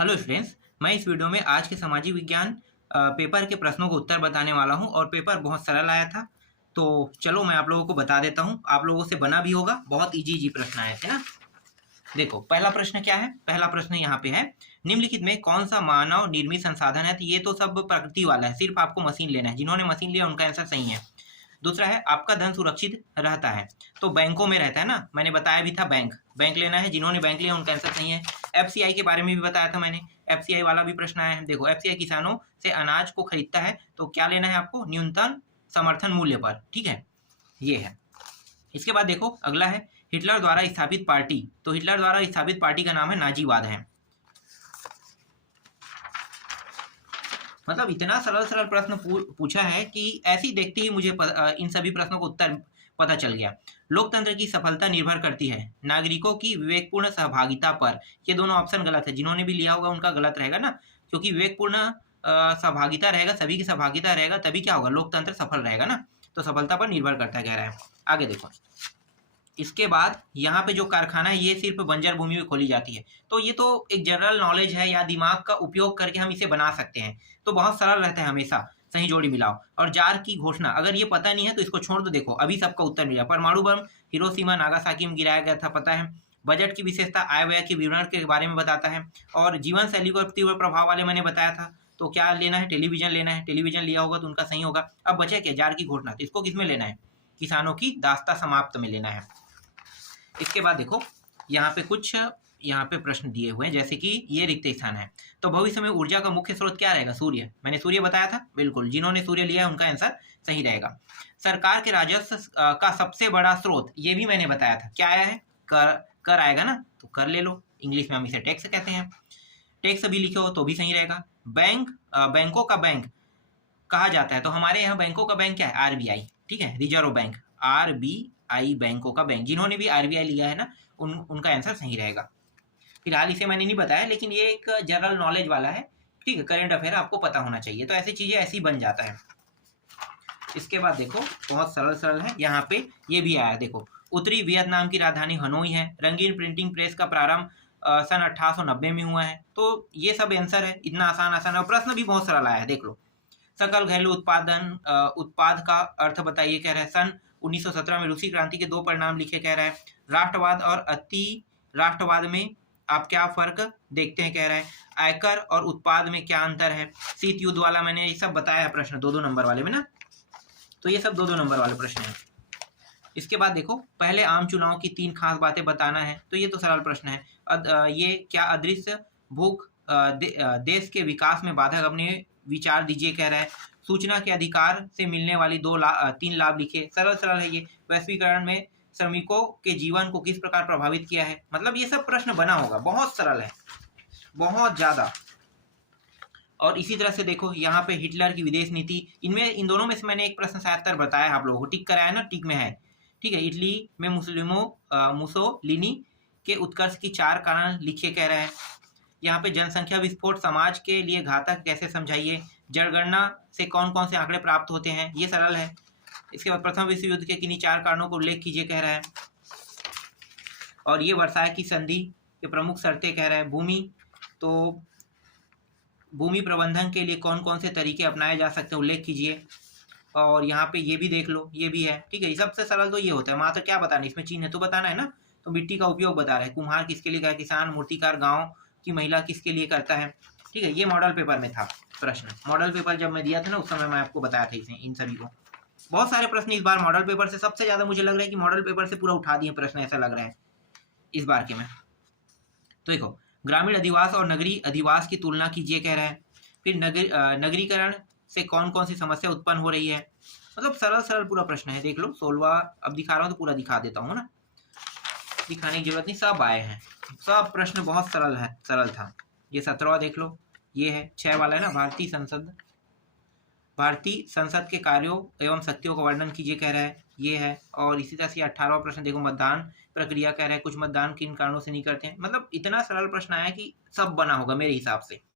Hello students, मैं इस video में आज के सामाजिक विज्ञान पेपर के प्रश्नों को उत्तर बताने वाला हूं और पेपर बहुत सरल आया था। तो चलो मैं आप लोगों को बता देता हूं, आप लोगों से बना भी होगा। बहुत इजी प्रश्न आए थे ना। देखो पहला प्रश्न क्या है। पहला प्रश्न यहाँ पे है, निम्नलिखित में कौन सा मानव निर्मित संसाधन है। तो ये तो सब प्रकृति वाला है, सिर्फ आपको मशीन लेना है। जिन्होंने मशीन लिया उनका आंसर सही है। दूसरा है, आपका धन सुरक्षित रहता है। तो बैंकों में रहता है ना, मैंने बताया भी था। बैंक लेना है, जिन्होंने बैंक लिया उनका आंसर सही है। एफसीआई के बारे में भी बताया था मैंने, एफसीआई वाला भी प्रश्न आया है। देखो एफसीआई किसानों से अनाज को खरीदता है, तो क्या लेना है आपको, न्यूनतम समर्थन मूल्य पर। ठीक है, ये है। इसके बाद देखो अगला है, हिटलर द्वारा स्थापित पार्टी। तो हिटलर द्वारा स्थापित पार्टी का नाम है नाजीवाद है। मतलब इतना सरल सरल प्रश्न पूछा है कि ऐसी देखते ही मुझे इन सभी प्रश्नों का उत्तर पता चल गया। लोकतंत्र की सफलता निर्भर करती है नागरिकों की विवेकपूर्ण सहभागिता पर। ये दोनों ऑप्शन गलत है, जिन्होंने भी लिया होगा उनका गलत रहेगा ना, क्योंकि विवेकपूर्ण सहभागिता रहेगा, सभी की सहभागिता रहेगा, तभी क्या होगा, लोकतंत्र सफल रहेगा ना। तो सफलता पर निर्भर करता है, कह रहा है। आगे देखो, इसके बाद यहाँ पे जो कारखाना है ये सिर्फ बंजर भूमि में खोली जाती है। तो ये तो एक जनरल नॉलेज है, या दिमाग का उपयोग करके हम इसे बना सकते हैं। तो बहुत सरल रहता है, हमेशा सही जोड़ी मिलाओ। और जार की घोषणा अगर ये पता नहीं है तो इसको छोड़ दो। देखो अभी सबका उत्तर मिला। परमाणु बम हिरोशिमा नागासाकी में गिराया गया था, पता है। बजट की विशेषता आय व्यय के विवरण के बारे में बताता है। और जीवन शैली को तीव्र प्रभाव वाले मैंने बताया था। तो क्या लेना है, टेलीविजन लेना है। टेलीविजन लिया होगा तो उनका सही होगा। अब बचे क्या, जार की घोषणा। तो इसको किसमें लेना है, किसानों की दास्ता समाप्त में लेना है। इसके बाद देखो यहाँ पे कुछ यहाँ पे प्रश्न दिए हुए हैं, जैसे कि ये रिक्त स्थान है। तो भविष्य में ऊर्जा का मुख्य स्रोत क्या रहेगा, सूर्य। मैंने सूर्य बताया था, बिल्कुल। जिन्होंने सूर्य लिया है उनका आंसर सही रहेगा। सरकार के राजस्व का सबसे बड़ा स्रोत, ये भी मैंने बताया था। क्या आया है, कर आएगा ना, तो कर ले लो। इंग्लिश में हम इसे टैक्स कहते हैं। टैक्स भी लिखे हो तो भी सही रहेगा। बैंकों का बैंक कहा जाता है। तो हमारे यहाँ बैंकों का बैंक क्या है, आरबीआई। ठीक है, रिजर्व बैंक, आरबीआई बैंकों का बैंक। जिन्होंने भी आरबीआई लिया है ना, उनका आंसर सही रहेगा। फिलहाल इसे मैंने नहीं बताया, लेकिन ये एक जनरल नॉलेज वाला है। ठीक है, करेंट अफेयर आपको पता होना चाहिए। तो ऐसी चीजें ऐसी बन जाता है। इसके बाद देखो बहुत सरल सरल है, यहाँ पे ये भी आया। देखो उत्तरी वियतनाम की राजधानी हनोई है। रंगीन प्रिंटिंग प्रेस का प्रारंभ सन 1890 में हुआ है। तो ये सब आंसर है, इतना आसान आसान है। प्रश्न भी बहुत सरल आया है, देख लो। सकल घरेलू उत्पाद का अर्थ बताइए, कह रहा है। सन 1917 में रूसी क्रांति के दो परिणाम लिखे, कह रहा है। राष्ट्रवाद और अति राष्ट्रवाद में आप क्या फर्क देखते हैं, कह रहा है। आयकर और उत्पाद में क्या अंतर है। शीत युद्ध वाला मैंने ये सब बताया है प्रश्न, दो नंबर वाले में ना। तो ये सब दो नंबर वाले प्रश्न है। इसके बाद देखो, पहले आम चुनाव की 3 खास बातें बताना है। तो ये तो सरल प्रश्न है। ये क्या अदृश्य भूख देश के विकास में बाधक, अपने विचार दीजिए, कह रहा है। सूचना के अधिकार से मिलने वाली 3 लाभ लिखे। सरल सरल है ये। वैश्वीकरण में श्रमिकों के जीवन को किस प्रकार प्रभावित किया है। मतलब ये सब प्रश्न बना होगा, बहुत सरल है, बहुत ज्यादा। और इसी तरह से देखो यहाँ पे हिटलर की विदेश नीति, इन दोनों में से मैंने एक प्रश्न शायद बताया आप लोगों को, टिक कराया ना, टिक में है। ठीक है, इटली में मुसोलिनी के उत्कर्ष की 4 कारण लिखिए, कह रहा है। यहाँ पे जनसंख्या विस्फोट समाज के लिए घातक कैसे समझाइए। जनगणना से कौन कौन से आंकड़े प्राप्त होते हैं, ये सरल है। इसके बाद प्रथम विश्व युद्ध के किन्हीं 4 कारणों को उल्लेख कीजिए, कह रहा है। और ये वर्साय की संधि के प्रमुख शर्तें, कह रहा है। भूमि प्रबंधन के लिए कौन कौन से तरीके अपनाए जा सकते हैं, उल्लेख कीजिए। और यहाँ पे ये भी देख लो, ये भी है। ठीक है, सबसे सरल तो ये होता है। मात्र क्या बताना, इसमें चिन्ह तो बताना है ना। तो मिट्टी का उपयोग बता रहे हैं। कुम्हार किसके लिए, किसान। मूर्तिकार गांव की महिला किसके लिए करता है। ठीक है, ये मॉडल पेपर में था प्रश्न। मॉडल पेपर जब मैं दिया था ना, उस समय मैं आपको बताया था इसे, इन सभी को। बहुत सारे प्रश्न इस बार मॉडल पेपर से, सबसे ज्यादा मुझे लग रहा है कि मॉडल पेपर से पूरा उठा दिए प्रश्न, ऐसा लग रहा है इस बार के में। तो देखो, ग्रामीण अधिवास और नगरीय अधिवास की तुलना कीजिए, कह रहा है। फिर नगरीकरण से कौन कौन सी समस्या उत्पन्न हो रही है। मतलब सरल सरल पूरा प्रश्न है, देख लो। 16 अब दिखा रहा हूँ तो पूरा दिखा देता हूँ ना, दिखाने की जरूरत नहीं, सब आए हैं। सब प्रश्न बहुत सरल है, सरल था। ये 17वां देख लो, ये है 6 वाला है ना, भारतीय संसद के कार्यों एवं शक्तियों का वर्णन कीजिए, कह रहा है। ये है। और इसी तरह से 18वां प्रश्न देखो, मतदान प्रक्रिया, कह रहा है। कुछ मतदान किन कारणों से नहीं करते हैं। मतलब इतना सरल प्रश्न आया कि सब बना होगा मेरे हिसाब से।